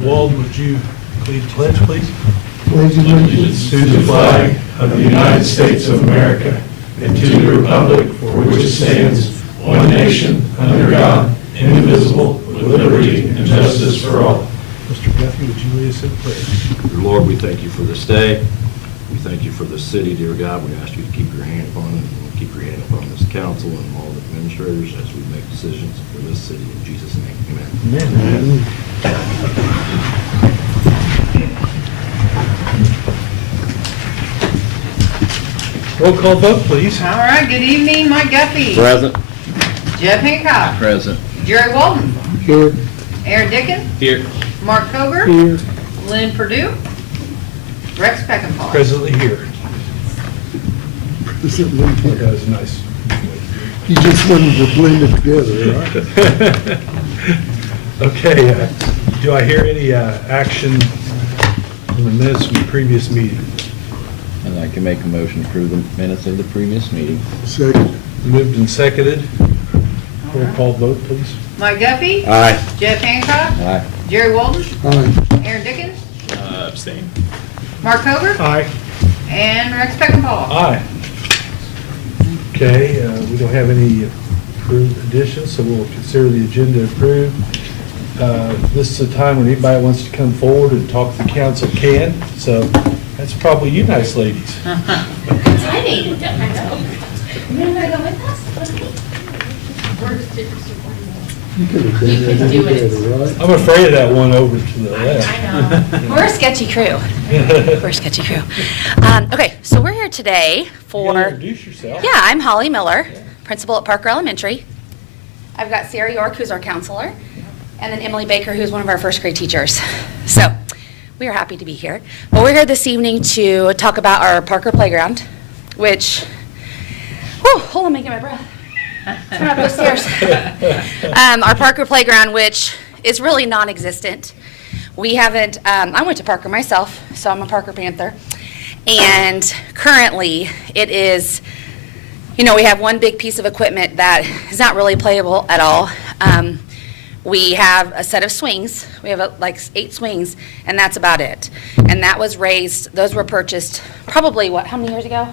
Walden, would you please pledge, please? Pledge allegiance to the flag of the United States of America and to the republic for which it stands, one nation, under God, indivisible, with liberty and justice for all. Mr. Guthrie, would you lead us in prayer? Dear Lord, we thank you for this day. We thank you for this city, dear God. We ask you to keep your hand upon it, and keep your hand upon this council and all the administrators as we make decisions for this city. In Jesus' name, amen. Amen. Roll call vote, please. All right, good evening, Mike Guffey. Present. Jeff Hancock. Present. Jerry Walton. here. Aaron Dickens. Here. Mark Cober. Here. Lynn Purdue. Rex Peckinpah. Presently here. That was nice. You just wanted to blend it together, right? Okay, do I hear any action on the minutes from the previous meeting? I'd like to make a motion to approve the minutes of the previous meeting. Second. Moved and seconded. Roll call vote, please. Mike Guffey. Aye. Jeff Hancock. Aye. Jerry Walton. Aye. Aaron Dickens. Abstain. Mark Cober. Aye. And Rex Peckinpah. Aye. Okay, we don't have any approved additions, so we'll consider the agenda approved. This is a time when anybody wants to come forward and talk to the council can, so that's probably you nice ladies. Exciting. I know. You're gonna go with us? You could have You done could that do it. together, right? I'm afraid of that one over to the left. I know. We're a sketchy crew. We're a sketchy crew. Okay, so we're here today You gotta for, introduce yourself. yeah, I'm Holly Miller, principal at Parker Elementary. I've got Sarah York, who's our counselor, and then Emily Baker, who's one of our first grade teachers. So we are happy to be here. But we're here this evening to talk about our Parker Playground, which, hold on, let me get my breath. Turn up those stairs. Our Parker Playground, which is really non-existent. We haven't, I went to Parker myself, so I'm a Parker Panther. And currently, it is, we have one big piece of equipment that is not really playable at all. We have a set of swings. We have like 8 swings, and that's about it. And that was raised, those were purchased probably, how many years ago?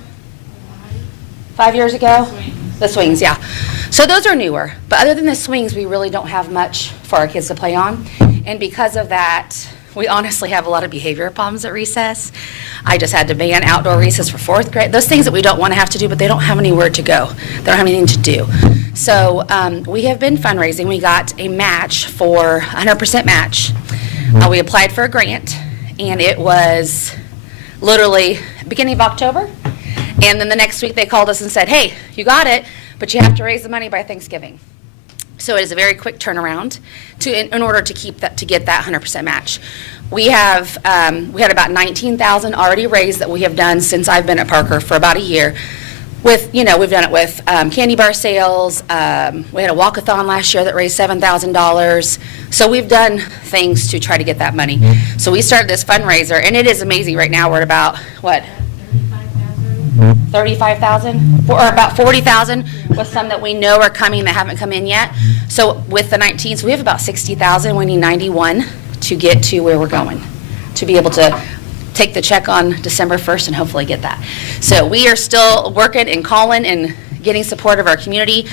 5 years ago? The swings, yeah. So those are newer, but other than the swings, we really don't have much for our kids to play on. And because of that, we honestly have a lot of behavior problems at recess. I just had to ban outdoor recess for 4th grade. Those things that we don't want to have to do, but they don't have anywhere to go. They don't have anything to do. So we have been fundraising. We got a match for 100% match. We applied for a grant, and it was literally beginning of October. And then the next week, they called us and said, hey, you got it, but you have to raise the money by Thanksgiving. So it is a very quick turnaround in order to get that 100% match. We had about $19,000 already raised that we have done since I've been at Parker for about a year. We've done it with candy bar sales. We had a walkathon last year that raised $7,000. So we've done things to try to get that money. So we started this fundraiser, and it is amazing. Right now we're at about, 35,000 or about 40,000 with some that we know are coming that haven't come in yet. So with the 19, so we have about 60,000. We need 91 to get to where we're going, to be able to take the check on December 1st and hopefully get that. So we are still working and calling and getting support of our community.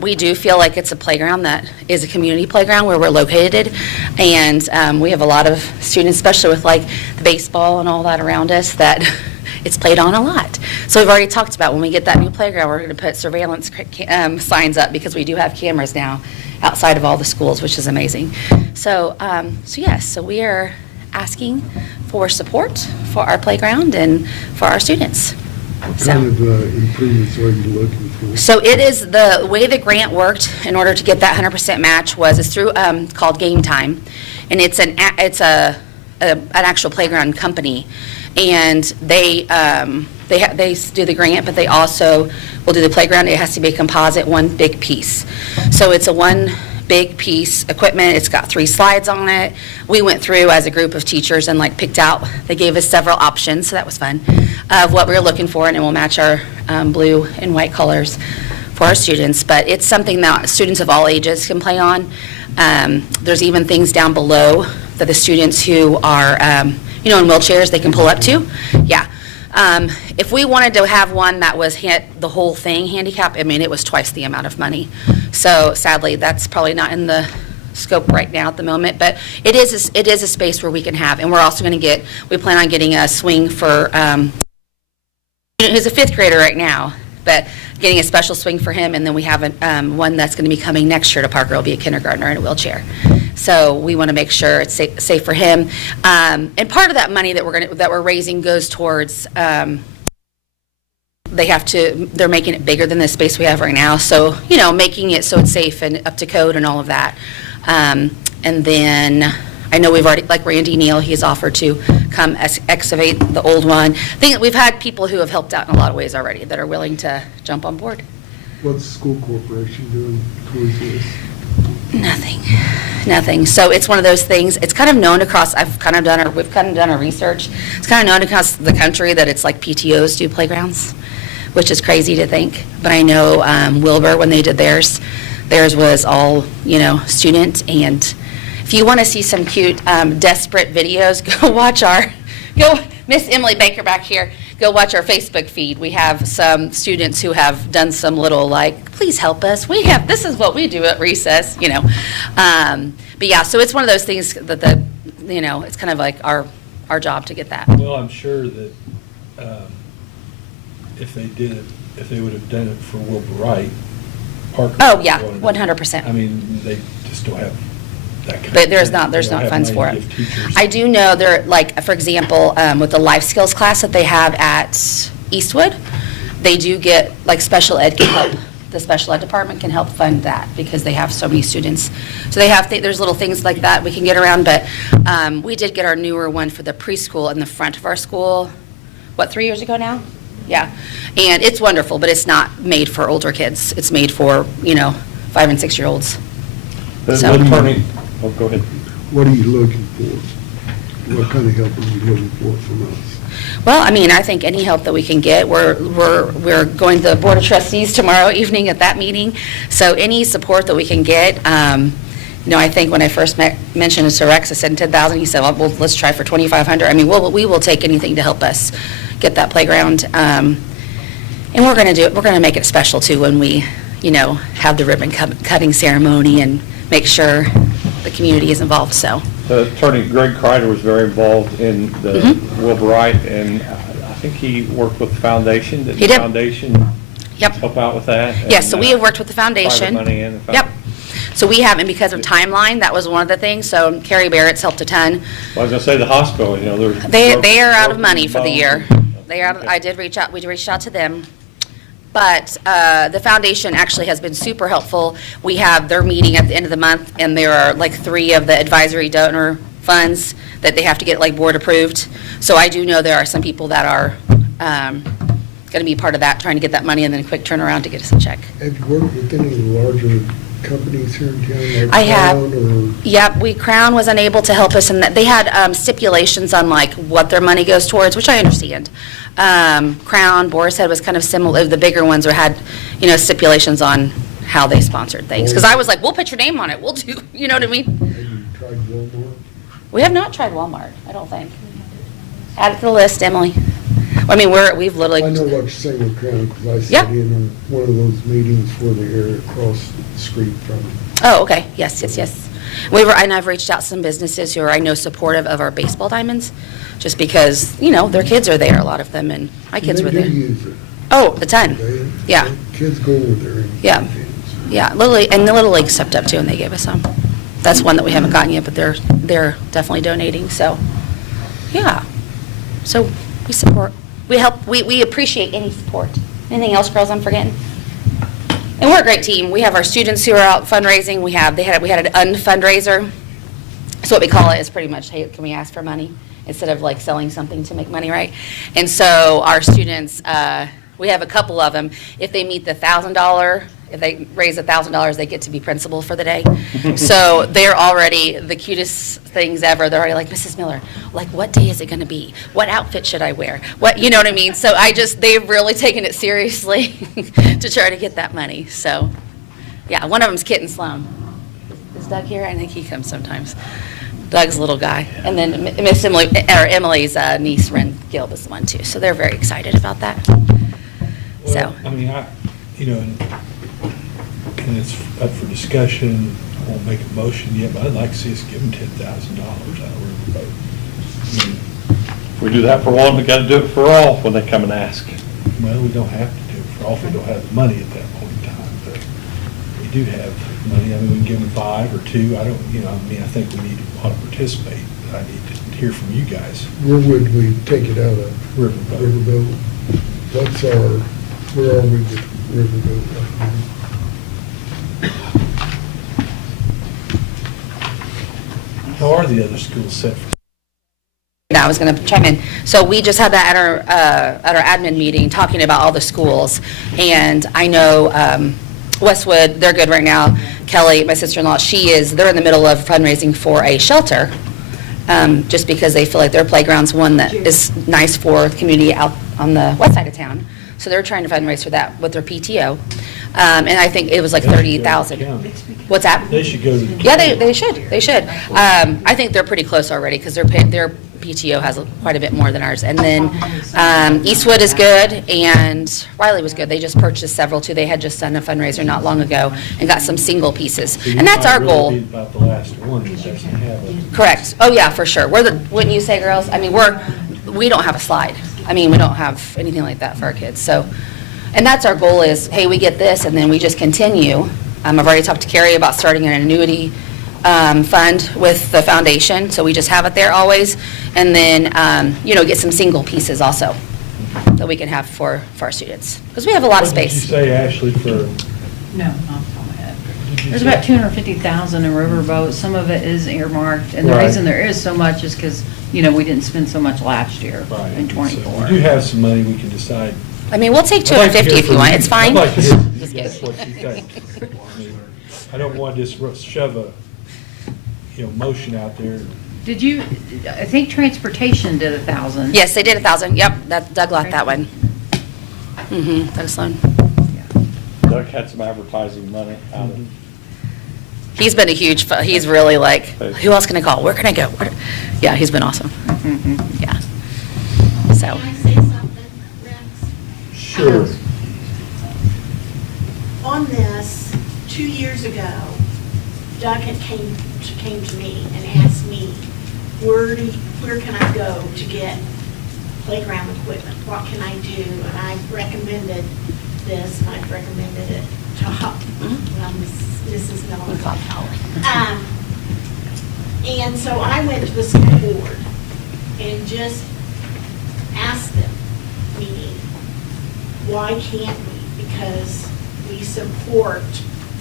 We do feel like it's a playground that is a community playground where we're located, and we have a lot of students, especially with like the baseball and all that around us, that it's played on a lot. So we've already talked about when we get that new playground, we're going to put surveillance signs up because we do have cameras now outside of all the schools, which is amazing. So yes, so we are asking for support for our playground and for our students. What kind of improvements are you looking for? So it is, the way the grant worked in order to get that 100% match is through called Game Time, and it's an actual playground company, and they do the grant, but they also will do the playground. It has to be a composite, one big piece. So it's a one big piece equipment. It's got 3 slides on it. We went through as a group of teachers and picked out, they gave us several options, so that was fun, of what we were looking for, and it will match our blue and white colors for our students. But it's something that students of all ages can play on. There's even things down below that the students who are, in wheelchairs, they can pull up to. Yeah. If we wanted to have one that was the whole thing handicap, I mean, it was twice the amount of money. So sadly, that's probably not in the scope right now at the moment, but it is a space where we can have, and we're also going to we plan on getting a swing for, who's a 5th grader right now, but getting a special swing for him, and then we have one that's going to be coming next year to Parker. Will be a kindergartner in a wheelchair. So we want to make sure it's safe for him. And part of that money that we're raising goes towards. They're making it bigger than the space we have right now. So making it so it's safe and up to code and all of that. And then I know we've already, like Randy Neal, he's offered to come excavate the old one. We've had people who have helped out in a lot of ways already that are willing to jump on board. What's the school corporation doing towards this? Nothing. So it's one of those things, it's kind of known across, we've kind of done our research. It's kind of known across the country that it's like PTOs do playgrounds, which is crazy to think. But I know Wilbur, when they did theirs was all, student. And if you want to see some cute, desperate videos, go Miss Emily Baker back here, go watch our Facebook feed. We have some students who have done some little please help us. This is what we do at recess, But yeah, so it's one of those things that it's kind of like our job to get that. Well, I'm sure that if they would have done it for Wilbur Wright, Parker. Oh, yeah, 100%. I mean, they just don't have that kind of. But there's thing. not They don't have funds for money it. to give teachers. I do know there, for example, with the life skills class that they have at Eastwood, they do get, special ed can help. The special ed department can help fund that because they have so many students. So they have, there's little things like that we can get around, but we did get our newer one for the preschool in the front of our school, 3 years ago now? Yeah. And it's wonderful, but it's not made for older kids. It's made for, 5 and 6 year olds. So- Attorney, go ahead. What are you looking for? What kind of help are you looking for from us? Well, I think any help that we can get, we're going to the Board of Trustees tomorrow evening at that meeting, so any support that we can get. I think when I first mentioned it to Rex, I said 10,000. He said, well, let's try for 2,500. We will take anything to help us get that playground. And we're going to do it. We're going to make it special too when we, have the ribbon cutting ceremony and make sure the community is involved. So. Attorney Greg Kreider was very involved in the Mhm. Wilbur Wright, and I think he worked with the foundation. Did He the did. foundation Yep. help out with that? Yes, so And, we have worked with the foundation. Private money and the Yep. So we have, and because of timeline, that was one of the things. So Carrie Barrett's helped a ton. Well, I was going to say the hospital, there's. They are out of money for the bones year. and- They are, Okay. we reached out to them. But the foundation actually has been super helpful. We have their meeting at the end of the month, and there are 3 of the advisory donor funds that they have to get board approved. So I do know there are some people that are going to be part of that, trying to get that money and then a quick turnaround to get us a check. Have you worked with any of the larger companies here in town? I have. Crown Yep, Crown was unable to help us, and they had stipulations on what their money goes towards, which I understand. Crown, Boris Head was kind of similar, the bigger ones had, stipulations on how they sponsored things. Because I was like, we'll put your name on it, we'll do, you know what I mean? Have you tried Walmart? We have not tried Walmart, I don't think. Add it to the list, Emily. We've literally. I know what you're saying with Crown, because I Yep. sat in on one of those meetings where they're across the street from it. Oh, okay, yes. And I've reached out to some businesses who are, I know, supportive of our baseball diamonds, just because, their kids are there, a lot of them, and my kids were They there. do use it. Oh, a ton. They- Yeah. Kids go over there and. Yeah. get games. Yeah, and the Little League stepped up too, and they gave us some. That's one that we haven't gotten yet, but they're definitely donating, so, yeah. So we support, we help, we appreciate any support. Anything else, girls, I'm forgetting? And we're a great team. We have our students who are out fundraising. We had an unfundraiser. So what we call it is pretty much, hey, can we ask for money? Instead of selling something to make money, right? And so our students, we have a couple of them. If they meet the $1,000, if they raise $1,000, they get to be principal for the day. So they're already the cutest things ever. They're already like, Mrs. Miller, what day is it going to be? What outfit should I wear? You know what I mean? So they've really taken it seriously to try to get that money. So, yeah, one of them's Kitten Sloan. Is Doug here? I think he comes sometimes. Doug's little guy. And then Miss Emily, or Emily's niece, Ren Gilb, is the one too. So they're very excited about that. So, Well, I mean, you know, and it's up for discussion. I won't make a motion yet, but I'd like to see us give them $10,000 out of Riverboat. I mean, If we do that for one, we gotta do it for all when they come and ask. well, we don't have to do it for all if we don't have the money at that point in time, but we do have money. I mean, we can give them 5 or 2. I don't, you know, I mean, I think we need to want to participate. I need to hear from you guys. Where would we take it out of? Riverboat. Riverboat. Where are we with Riverboat? How are the other schools set for? I was going to chime in. So we just had that at our admin meeting, talking about all the schools. And I know Westwood, they're good right now. Kelly, my sister-in-law, they're in the middle of fundraising for a shelter, just because they feel like their playground's one that is nice for the community out on the west side of town. So they're trying to fundraise for that with their PTO. And I think it was like They should go to the $38,000. county. What's that? They should go to the Yeah, county. they should. I think they're pretty close already, because their PTO has quite a bit more than ours. And then Eastwood is good, and Riley was good. They just purchased several, too. They had just done a fundraiser not long ago and got some single pieces. So you And that's might our really goal. be about the last one that doesn't have it. Correct. Oh, yeah, for sure. Wouldn't you say, girls? I mean, we don't have a slide. I mean, we don't have anything like that for our kids, so. And that's our goal is, hey, we get this, and then we just continue. I've already talked to Carrie about starting an annuity fund with the foundation, so we just have it there always. And then, get some single pieces also that we can have for our students. Because we have a lot of What did you space. say, Ashley, for? No, off the top of my head. did you There's say? about 250,000 in Riverboat. Some of it is earmarked, and the Right. reason there is so much is because, we didn't spend so much last year Right. in So '24. We do have some money we can decide. I mean, we'll take I'd like to 250 hear if you from want. It's fine. I'd like to hear from you Just guys kidding. what you think. I mean, I don't want to just shove a, motion out there. Did you, I think transportation did 1,000. Yes, they did 1,000. Yep, Doug got that one. Doug Sloan. Doug had some advertising money out of He's been he's really like, who else can I call? Where can I go? Yeah, he's been awesome. Yeah. So, Can I say something, Rex? Sure. On this, 2 years ago, Doug had came to me and asked me, where can I go to get playground equipment? What can I do? And I recommended this, and I've recommended it to Mrs. Miller. And so I went to the school board and just asked them, meaning, why can't we? Because we support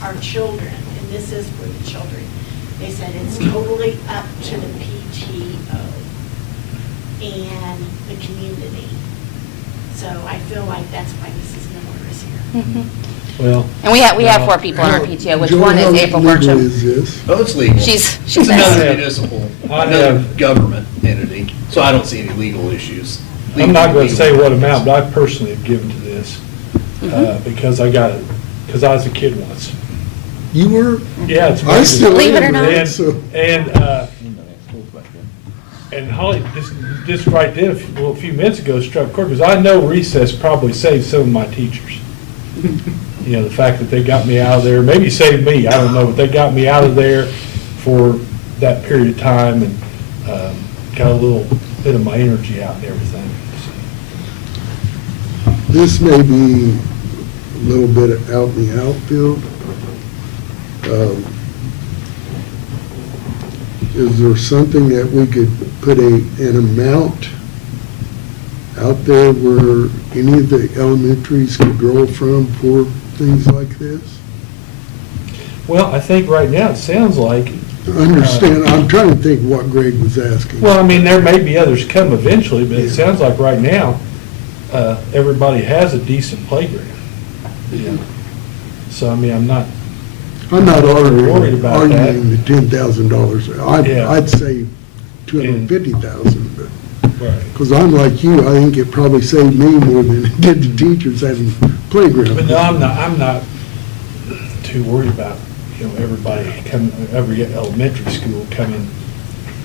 our children, and this is for the children. They said it's totally up to the PTO and the community. So I feel like that's why Mrs. Miller is here. Well. and we have 4 people in our PTO, which Joe, one how is April legal Burcham. is this? Oh, it's legal. She's It's best. another municipal, I another have- government entity, so I don't see any legal issues. I'm not going to say Legal- what amount, but I personally have given to this because I got it, because I was a kid once. You were? Yeah, it's. I still Believe it or am, not. man, so. And Holly, just right then, a few minutes ago, struck a chord, because I know recess probably saved some of my teachers. The fact that they got me out of there, maybe saved me, I don't know, but they got me out of there for that period of time and got a little bit of my energy out and everything. This may be a little bit out in the outfield. Is there something that we could put an amount out there where any of the elementaries could draw from for things like this? Well, I think right now, it sounds like, Understand, I'm trying to think what Greg was asking. well, I mean, there may be others come eventually, but it sounds like right now, everybody has a decent playground. So, I mean, I'm not worried about that. arguing the $10,000. Yeah. I'd say $250,000, but, Right. because I'm like you, I think it probably saved me more than it did the teachers having playground. But no, I'm not too worried about, everybody coming, every elementary school coming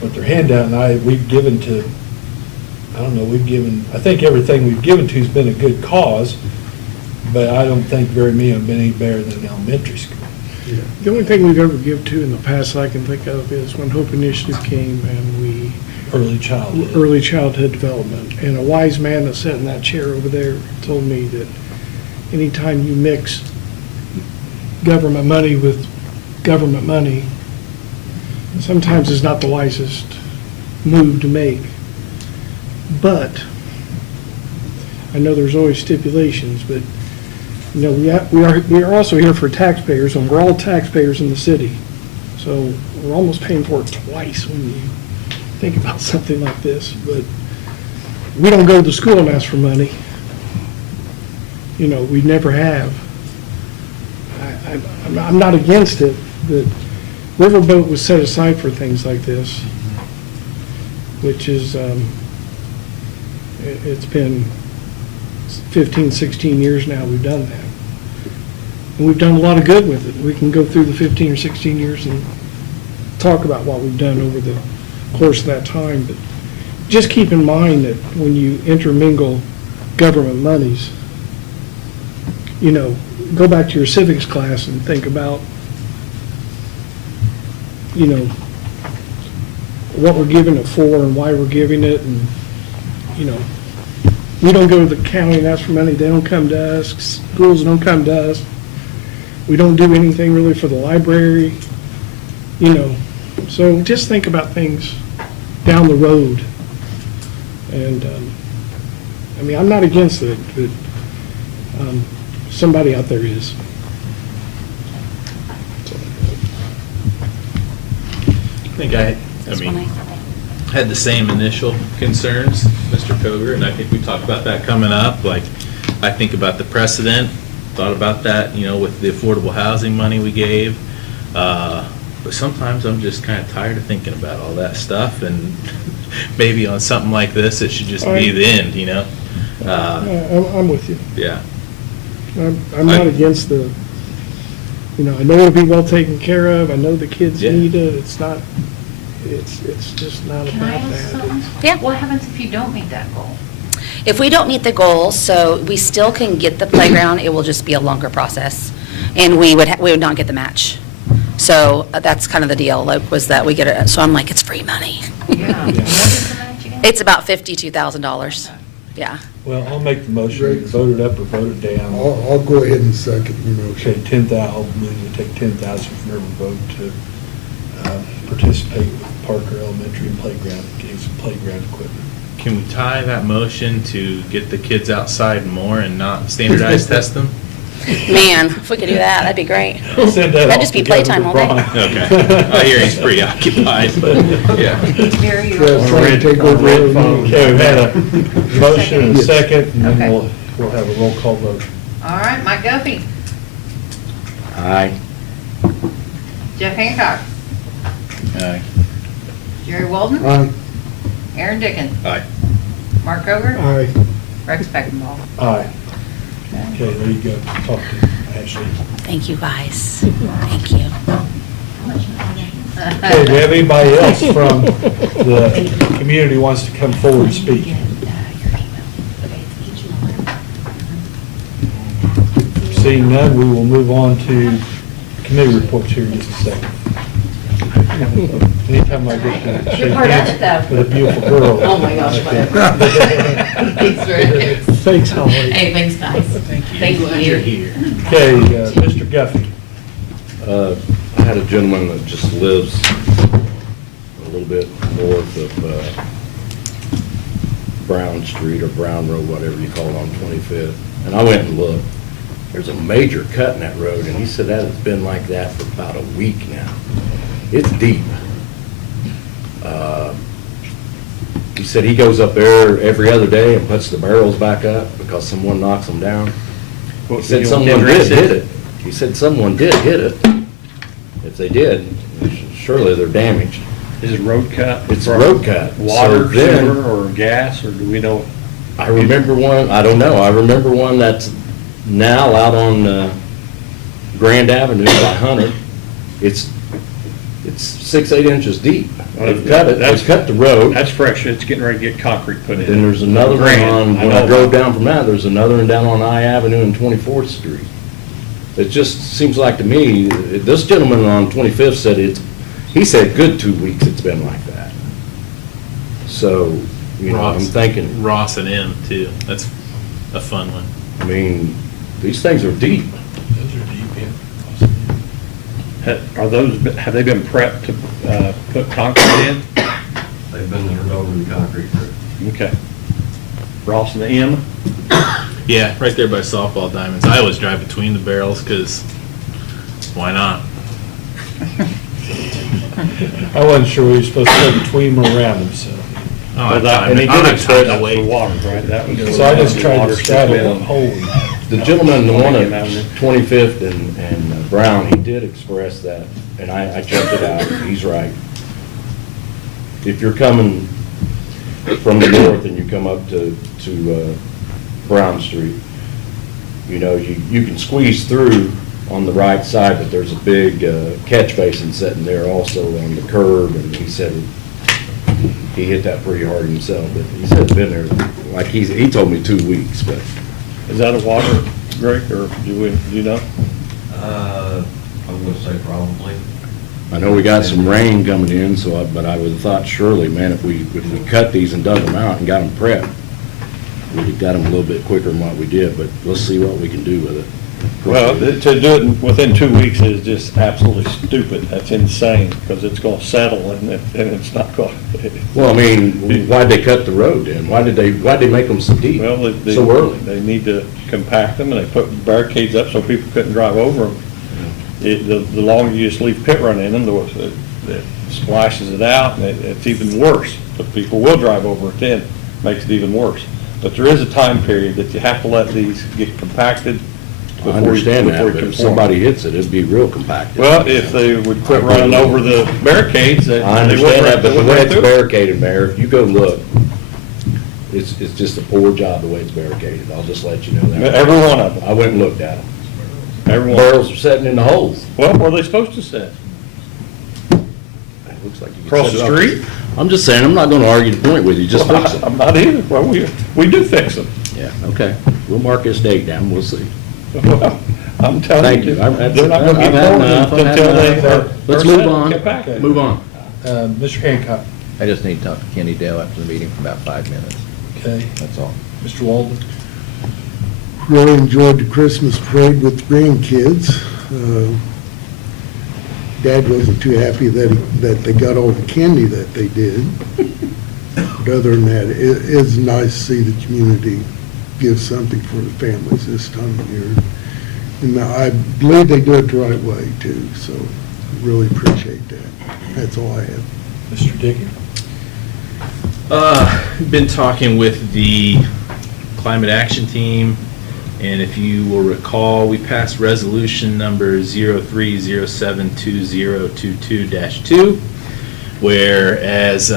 with their handout, and we've given to, I don't know, I think everything we've given to has been a good cause, but I don't think very many have been any better than the elementary school. The only thing we've ever given to in the past I can think of is when Hope Initiative came and we, Early childhood. early childhood development. And a wise man that sat in that chair over there told me that anytime you mix government money with government money, sometimes it's not the wisest move to make. But I know there's always stipulations, but you know, we are also here for taxpayers, and we're all taxpayers in the city. So we're almost paying for it twice when you think about something like this. But we don't go to the school and ask for money. You know, we never have. I'm not against it, but Riverboat was set aside for things like this, which is, it's been 15, 16 years now we've done that. And we've done a lot of good with it. We can go through the 15 or 16 years and talk about what we've done over the course of that time. But just keep in mind that when you intermingle government monies, you know, go back to your civics class and think about, you know, what we're giving it for and why we're giving it. And, you know, we don't go to the county and ask for money. They don't come to us. Schools don't come to us. We don't do anything really for the library, you know. So just think about things down the road. And, I mean, I'm not against it, but somebody out there is. I think I mean, had the same initial concerns, Mr. Koger, and I think we talked about that coming up. Like, I think about the precedent, thought about that, you know, with the affordable housing money we gave. But sometimes I'm just kind of tired of thinking about all that stuff, and maybe on something like this, it should just be the end, you know? I'm with you. Yeah. I'm not against the, you know, I know it'll be well taken care of. I know the kids Yeah. need it. It's not, it's just not Can I about ask that. something? Yeah. What happens if you don't meet that goal? If we don't meet the goal, so we still can get the playground, it will just be a longer process, and we would not get the match. So that's kind of the deal, like, was that we get it, so I'm like, it's free money. Yeah. What is the match again? It's about $52,000, yeah. Well, I'll make the motion, Great. vote it up or vote it down. I'll go ahead and second your Okay, motion. 10,000, we'll take 10,000 from Riverboat to participate with Parker Elementary Playground, getting some playground equipment. Can we tie that motion to get the kids outside more and not standardize test them? Man, if we could do that, that'd be great. I'll send that That'd off just be together playtime to all day. Brian. Okay. I hear he's preoccupied, but, yeah. Very Yeah, trying to take over every meeting. Okay, we've had a motion and a Yes. second, and then Okay. we'll have a roll call vote. All right, Mike Duffy, Aye. Jeff Hancock, Aye. Jerry Walden, Aye. Aaron Dickens, Aye. Mark Koger, Aye. Rex Beckenball. Aye. Okay, there you go. Talk to Ashley. Thank you, guys. Thank you. Okay, do we have anybody else from the community who wants to come forward and speak? Seeing none, we will move on to committee reports here in just a second. Anytime I get to shake part of it, hands though. with a beautiful girl. Oh, my gosh, like man. that. Thanks, Rick. Thanks, Holly. Hey, thanks, guys. Thank you. Glad you're here. Okay, Mr. Guffey. I had a gentleman that just lives a little bit north of Brown Street or Brown Road, whatever you call it, on 25th. And I went and looked. There's a major cut in that road, and he said that it's been like that for about a week now. It's deep. He said he goes up there every other day and puts the barrels back up because someone knocks them down. He said someone did hit it. He said someone did hit it. If they did, surely they're damaged. Is it road cut? It's road cut. Water, So then- sewer, or gas, or do we know? I remember one, I don't know, I remember one that's now out on Grand Avenue by Hunter. It's it's 6, 8 inches deep. They've cut it, they've cut the road. That's fresh, it's getting ready to get concrete put in. Then there's another one Grand, on, when know I drove that. down from that, there's another one down on I Avenue and 24th Street. It just seems like to me, this gentleman on 25th said he said good 2 weeks it's been like that. So, you know, I'm Ross. thinking, Ross and M too. That's a fun one. I mean, these things are deep. Those are deep, yeah. Are those, have they been prepped to put concrete in? They've been turned over the concrete crew. Okay. Ross and M? Yeah, right there by softball diamonds. I always drive between the barrels because why not? I wasn't sure we were supposed to go between them or around them, so. I don't have time- And he I don't did have time express to that wait. for water, right? That was So I just tried water to straddle the treatment. whole. The gentleman, the one Thank at you, 25th and Brown, he did express that, and I checked it out, he's right. If you're coming from the north and you come up to Brown Street, you know, you can squeeze through on the right side, but there's a big catch basin sitting there also on the curb, and he said he hit that pretty hard himself, but he said it's been there, like he told me 2 weeks, but. Is that a water, Greg, or do you know? I'm gonna say probably. I know we got some rain coming in, but I would have thought surely, man, if we cut these and dug them out and got them prepped, we'd have got them a little bit quicker than what we did, but let's see what we can do with it. Well, to do it within 2 weeks is just absolutely stupid. That's insane, because it's gonna settle and it's not going. Well, I mean, why'd they cut the road then? Why'd they make them so deep, Well, so early? they need to compact them, and they put barricades up so people couldn't drive over them. The longer you just leave pit run in them, it splashes it out, and it's even worse. But people will drive over it then, makes it even worse. But there is a time period that you have to let these get compacted. I understand that, but if conform. somebody hits it, it'd be real compacted. Well, if they would quit running over the barricades, they I wouldn't understand that, but the way it's through. barricaded, Mayor, if you go look, it's just a poor job the way it's barricaded. I'll just let you know that. Every one of them, I went and looked at them. every one. Barrels are sitting in the holes. Well, where are they supposed to sit? It looks like you can Across set the it up. street? I'm just saying, I'm not gonna argue the point with you, just fix them. I'm not either. Well, we do fix them. Yeah, okay. We'll mark this date down, we'll see. Well, I'm telling Thank you, you. I've they're not gonna had get enough. forwarded I've had until they enough. are. Let's are move set on. compacted. Move on. Mr. Hancock, I just need to talk to Kenny Dale after the meeting for about 5 minutes, okay. that's all. Mr. Walden? Really enjoyed the Christmas parade with the grandkids. Dad wasn't too happy that they got all the candy that they did. But other than that, it is nice to see the community give something for the families this time of year. And I believe they do it the right way too, so really appreciate that. That's all I have. Mr. Dickey? Been talking with the climate action team, and if you will recall, we passed resolution number 03072022-2, whereas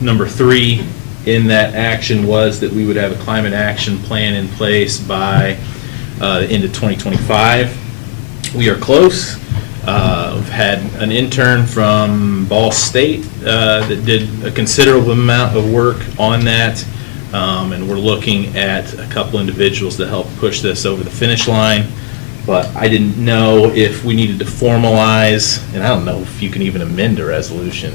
number 3 in that action was that we would have a climate action plan in place by the end of 2025. We are close. We've had an intern from Ball State that did a considerable amount of work on that, and we're looking at a couple individuals to help push this over the finish line. But I didn't know if we needed to formalize, and I don't know if you can even amend a resolution,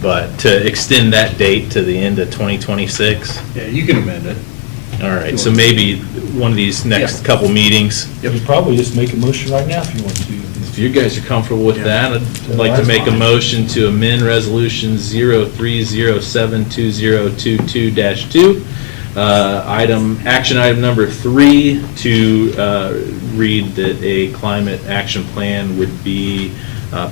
but to extend that date to the end of 2026. Yeah, you can amend it. All right, so maybe one of these next couple meetings. You could probably just make a motion right now if you want to. If you guys are comfortable with that, I'd like to make a motion to amend Resolution 03072022-2, action item number 3, to read that a climate action plan would be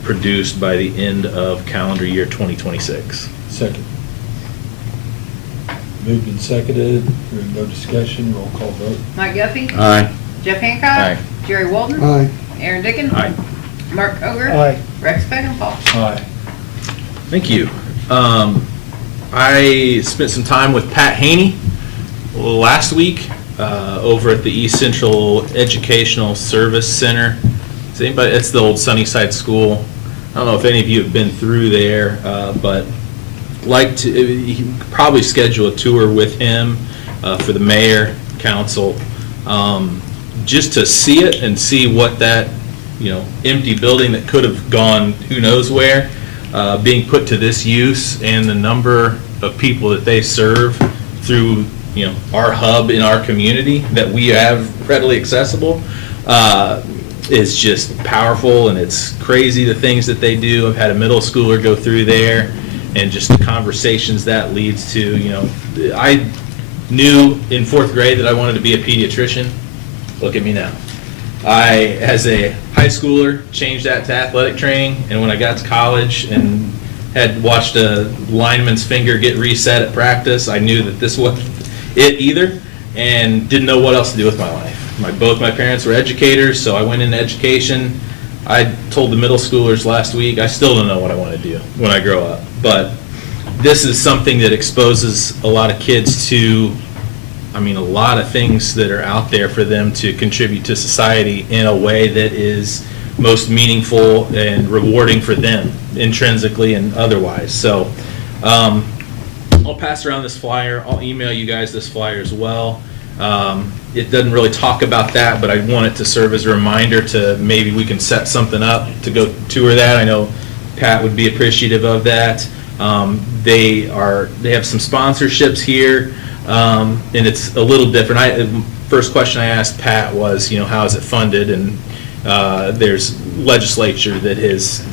produced by the end of calendar year 2026. Second. Moved and seconded, hearing no discussion, roll call vote. Mike Guffey. Aye. Jeff Hancock. Aye. Jerry Walden. Aye. Aaron Dickens. Aye. Mark Ogre. Aye. Rex Beckenfahl. Aye. Thank you. I spent some time with Pat Haney last week over at the East Central Educational Service Center. Is anybody? It's the old Sunnyside School. don't know if any of you have been through there, but like to, you can probably schedule a tour with him for the mayor, council, just to see it and see what that, empty building that could have gone who knows where, being put to this use, and the number of people that they serve through, our hub in our community that we have readily accessible, is just powerful, and it's crazy the things that they do. I've had a middle schooler go through there, and just the conversations that leads to, I knew in 4th grade that I wanted to be a pediatrician. Look at me now. I, as a high schooler, changed that to athletic training, and when I got to college and had watched a lineman's finger get reset at practice, I knew that this wasn't it either, and didn't know what else to do with my life. Both my parents were educators, so I went into education. I told the middle schoolers last week, I still don't know what I want to do when I grow up. But this is something that exposes a lot of kids to, a lot of things that are out there for them to contribute to society in a way that is most meaningful and rewarding for them, intrinsically and otherwise. So I'll pass around this flyer. I'll email you guys this flyer as well. It doesn't really talk about that, but I want it to serve as a reminder to maybe we can set something up to go tour that. I know Pat would be appreciative of that. They have some sponsorships here, and it's a little different. First question I asked Pat was, how is it funded? And there's legislature that has,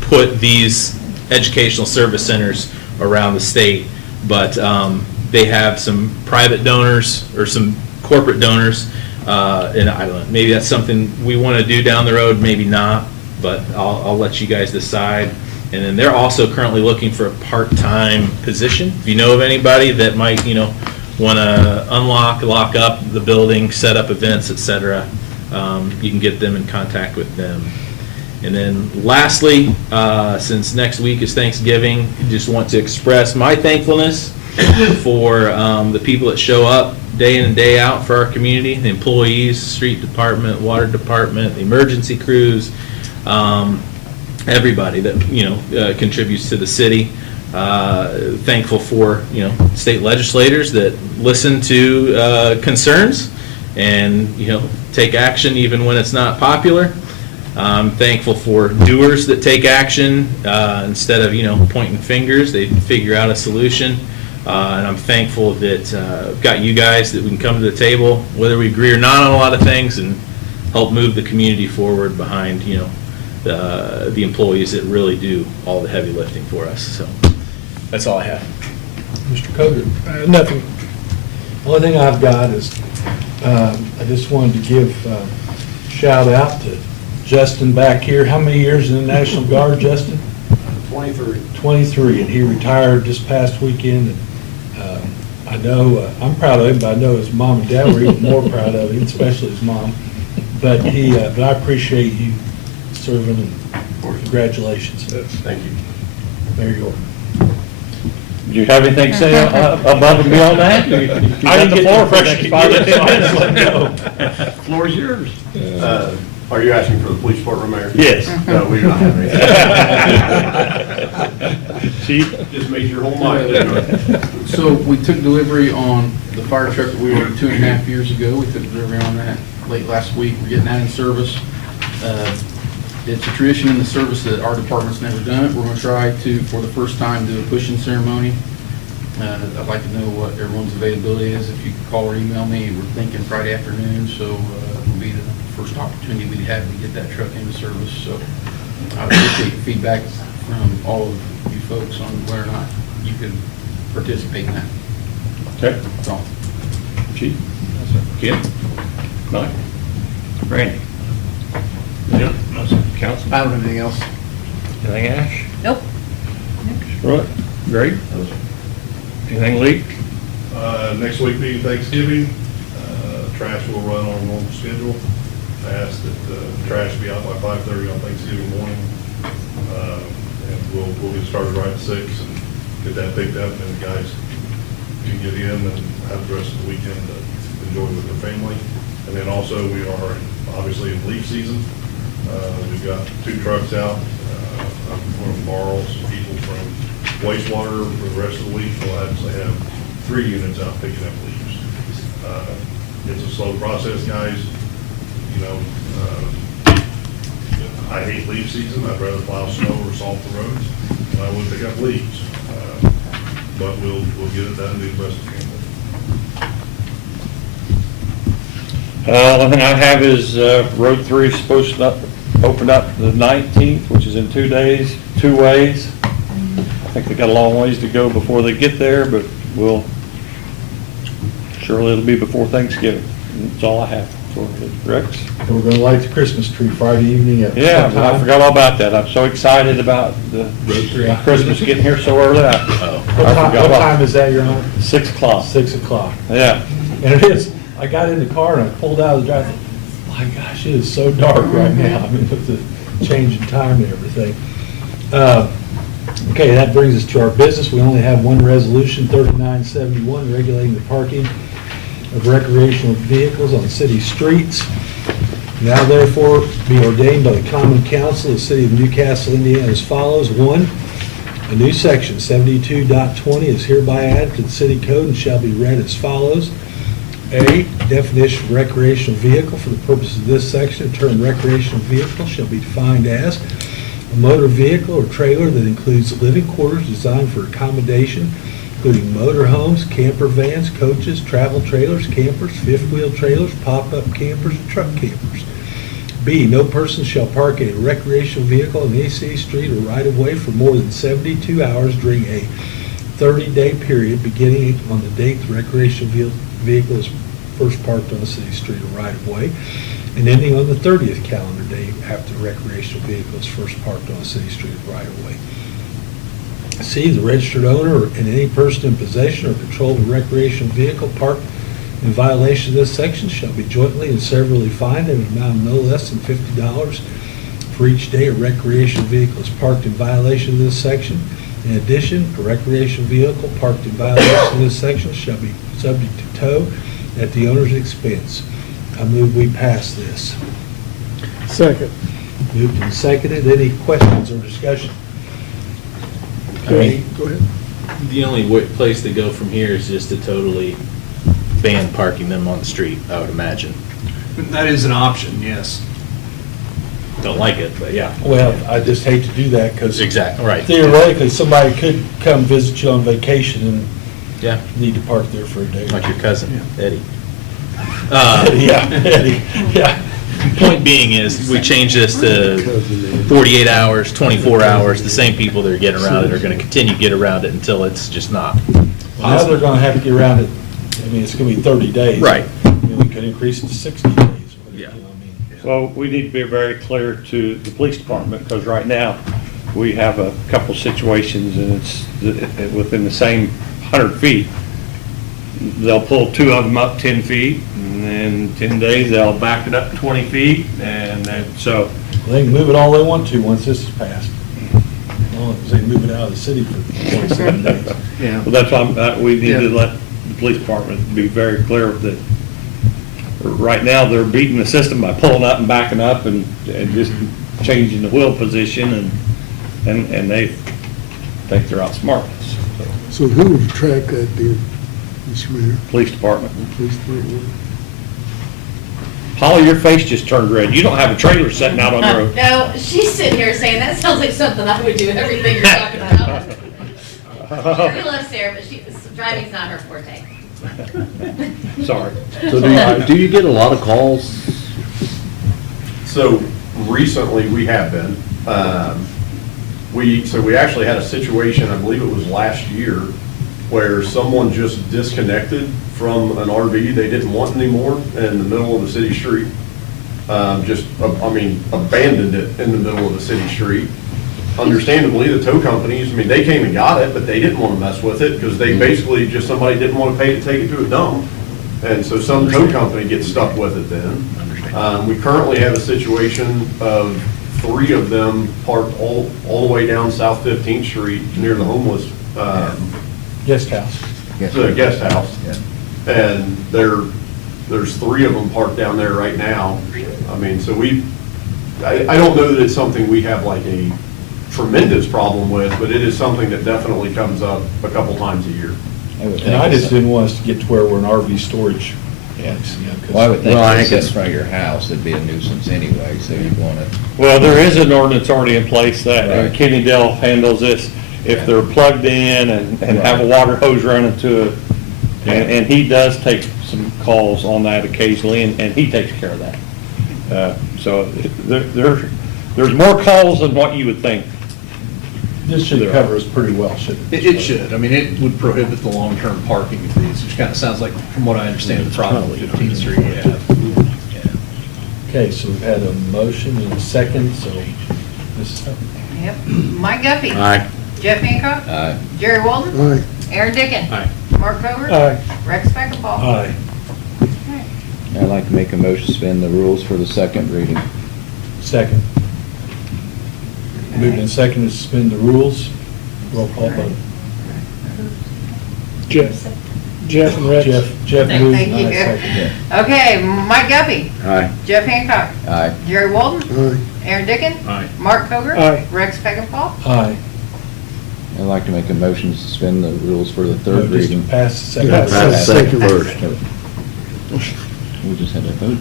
put these educational service centers around the state, but they have some private donors or some corporate donors, and I don't know, maybe that's something we want to do down the road, maybe not, but I'll let you guys decide. And then they're also currently looking for a part-time position. If you know of anybody that might, want to lock up the building, set up events, etc., you can get them in contact with them. And then lastly, since next week is Thanksgiving, I just want to express my thankfulness for the people that show up day in and day out for our community, the employees, street department, water department, the emergency crews, everybody that contributes to the city. Thankful for state legislators that listen to concerns and take action even when it's not popular. I'm thankful for doers that take action instead of pointing fingers. They figure out a solution. And I'm thankful that I've got you guys that we can come to the table, whether we agree or not on a lot of things, and help move the community forward behind the employees that really do all the heavy lifting for us. So that's all I have. Mr. Coger? Nothing. Only thing I've got is, I just wanted to give a shout out to Justin back here. How many years in the National Guard, Justin? 23. 23, and he retired this past weekend. And I know, I'm proud of him, but I know his mom and dad were even more proud of him, especially his mom. But but I appreciate you serving, and congratulations. Thank you. There you are. Do you have anything to say above and beyond that? You got the floor for the next 5 or 10 minutes. Let go. Floor is yours. Are you asking for the police department, Mayor? Yes. No, we don't have any. Chief? Just made your whole mind, didn't it? So we took delivery on the fire truck that we ordered 2.5 years ago. We took delivery on that late last week. We're getting that in service. It's a tradition in the service that our department's never done it. We're going to try to, for the first time, do a pushing ceremony. I'd like to know what everyone's availability is. If you can call or email me, we're thinking Friday afternoon, so it will be the first opportunity we have to get that truck into service. So I appreciate feedback from all of you folks on whether or not you could participate in that. Okay. That's all. Chief? Kim? Mike? Randy? Yeah. Council? I don't have anything else. Anything, Ash? Nope. Right. Greg? Anything leaked? Next week being Thanksgiving, trash will run on a normal schedule. I asked that trash be out by 5:30 on Thanksgiving morning. And we'll get started right at 6 and get that picked up, and the guys can get in and have the rest of the weekend to enjoy with their family. And then also we are obviously in leaf season. We've got 2 trucks out going to borrow some people from wastewater for the rest of the week. We'll actually have 3 units out picking up leaves. It's a slow process, guys. You know, I hate leaf season. I'd rather plow snow or salt the roads than I would pick up leaves. But we'll get it done, do the best we can. One thing I have is Road 3 is supposed to open up the 19th, which is in 2 days, 2 ways. I think they got a long ways to go before they get there, but surely it'll be before Thanksgiving. That's all I have for Rex. And we're gonna light the Christmas tree Friday evening at Yeah, some I time. forgot all about that. I'm so excited about the Road 3. Christmas getting here so early. I What forgot time about is that, Your Honor? 6 o'clock. 6 o'clock. Yeah. And it is, I got in the car and I pulled out of the drive, my gosh, it is so dark right now, I mean, with the change in time and everything. Okay, that brings us to our business. We only have one resolution, 3971, regulating the parking of recreational vehicles on city streets. Now therefore be ordained by the Common Council of the City of Newcastle, Indiana as follows. 1, a new section 72.20 is hereby added to the city code and shall be read as follows. A, definition of recreational vehicle. For the purpose of this section, the term recreational vehicle shall be defined as a motor vehicle or trailer that includes living quarters designed for accommodation, including motor homes, camper vans, coaches, travel trailers, campers, fifth-wheel trailers, pop-up campers, and truck campers. B, no person shall park a recreational vehicle on any city street or right-of-way for more than 72 hours during a 30-day period beginning on the date the recreational vehicle is first parked on a city street or right-of-way and ending on the 30th calendar day after the recreational vehicle is first parked on a city street or right-of-way. C, the registered owner and any person in possession or control of a recreational vehicle parked in violation of this section shall be jointly and severally fined in an amount of no less than $50 for each day a recreational vehicle is parked in violation of this section. In addition, a recreational vehicle parked in violation of this section shall be subject to tow at the owner's expense. I move we pass this. Second. Moved and seconded. Any questions or discussion? Okay, go ahead. The only place to go from here is just to totally ban parking them on the street, I would imagine. That is an option, yes. Don't like it, but yeah. Well, I just hate to do that because Exactly, right. theoretically, somebody could come visit you on vacation and Yeah, need to park there for a day. like your cousin, Eddie. Yeah, Eddie, yeah. Point being is, we change this to 48 hours, 24 hours, the same people that are getting around it are gonna continue to get around it until it's just not Now they're gonna have to get around it, I mean, it's gonna be 30 days. Right. I mean, we could increase it to 60 days. Yeah. You know, I mean, Well, we need to be very clear to the police department, because right now, we have a couple situations, and it's within the same 100 feet. They'll pull 2 of them up 10 feet, and then 10 days, they'll back it up 20 feet, and then, so, They can move it all they want to once this is passed. As long as they move it out of the city for 27 days. Yeah. well, that's why we need to Yeah. let the police department be very clear that right now, they're beating the system by pulling up and backing up and just changing the wheel position, and they think they're outsmarting us. So, So who would track that then, Mr. Mayor? police department. Police department? Holly, your face just turned red. You don't have a trailer sitting out on the road. No, she's sitting here saying, that sounds like something I would do, everything you're talking about. She loves Sarah, but driving's not her forte. Sorry. So do you get a lot of calls? So recently, we have been. We actually had a situation, I believe it was last year, where someone just disconnected from an RV they didn't want anymore in the middle of the city street. Abandoned it in the middle of the city street. Understandably, the tow companies, they came and got it, but they didn't want to mess with it because they basically just, somebody didn't want to pay to take it to a dump. And so some tow company gets stuck with it then. We currently have a situation of 3 of them parked all the way down South 15th Street near the homeless, Guest house. the guest house. And there's 3 of them parked down there right now. So I don't know that it's something we have like a tremendous problem with, but it is something that definitely comes up a couple times a year. And I just didn't want us to get to where we're an RV storage. place, you know, 'cause- Well, I would think Well, I if think it's in front of your house, it'd be a nuisance anyway, so you'd want to. Well, there is an ordinance already in place that Right. Kennydale handles this. If they're plugged in and have a water hose running to it, and he does take some calls on that occasionally, and he takes care of that. So there's more calls than what you would think. This should cover us pretty well, shouldn't it? It should. I mean, it would prohibit the long-term parking of these, which kind of sounds like, from what I understand, the problem with 15th Street we have. Okay, so we've had a motion and a second, so Mrs. Hubbard. Yep. Mike Guffey. Aye. Jeff Hancock. Aye. Jerry Walden. Aye. Aaron Dickens. Aye. Mark Boger. Aye. Rex Speckenball. Aye. I'd like to make a motion to suspend the rules for the second reading. Second. Moved and second to suspend the rules. Roll call vote. Jeff and Rex. Jeff moved. Thank and I you. seconded. Okay, Mike Guffey. Aye. Jeff Hancock. Aye. Jerry Walden. Aye. Aaron Dickens. Aye. Mark Boger. Aye. Rex Speckenball. Aye. I'd like to make a motion to suspend the rules for the No, third just reading. pass the second. Yeah, pass the second first. We just had a vote.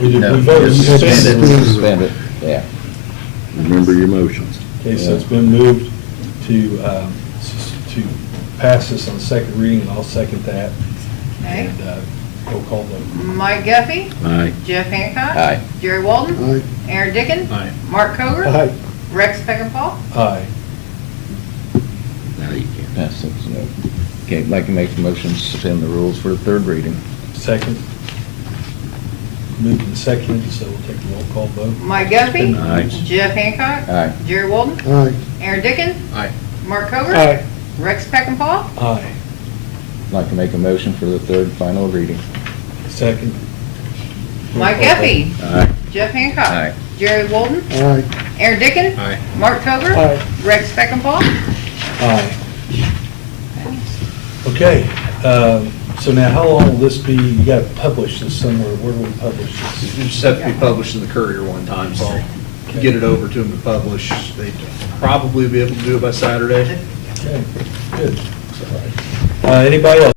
We did, No, we voted. just You had suspend to- it. Suspend it, yeah. Remember your motions. Okay, so it's been moved to pass this on second reading, and I'll second that. Okay. And roll call vote. Mike Guffey. Aye. Jeff Hancock. Aye. Jerry Walden. Aye. Aaron Dickens. Aye. Mark Boger. Aye. Rex Speckenball. Aye. Now you can. Pass six, no. Okay, I'd like to make a motion to suspend the rules for the third reading. Second. Moved and seconded, so we'll take a roll call vote. Mike Guffey. Aye. Jeff Hancock. Aye. Jerry Walden. Aye. Aaron Dickens. Aye. Mark Boger. Aye. Rex Speckenball. Aye. I'd like to make a motion for the third final reading. Second. Mike Guffey. Aye. Jeff Hancock. Aye. Jerry Walden. Aye. Aaron Dickens. Aye. Mark Boger. Aye. Rex Speckenball. Aye. Okay, so now how long will this be? You gotta publish this somewhere. Where will we publish this? You just have to be published in the Courier one time, so I'll get it over to them to publish. They'd probably be able to do it by Saturday. Okay, good. Anybody else?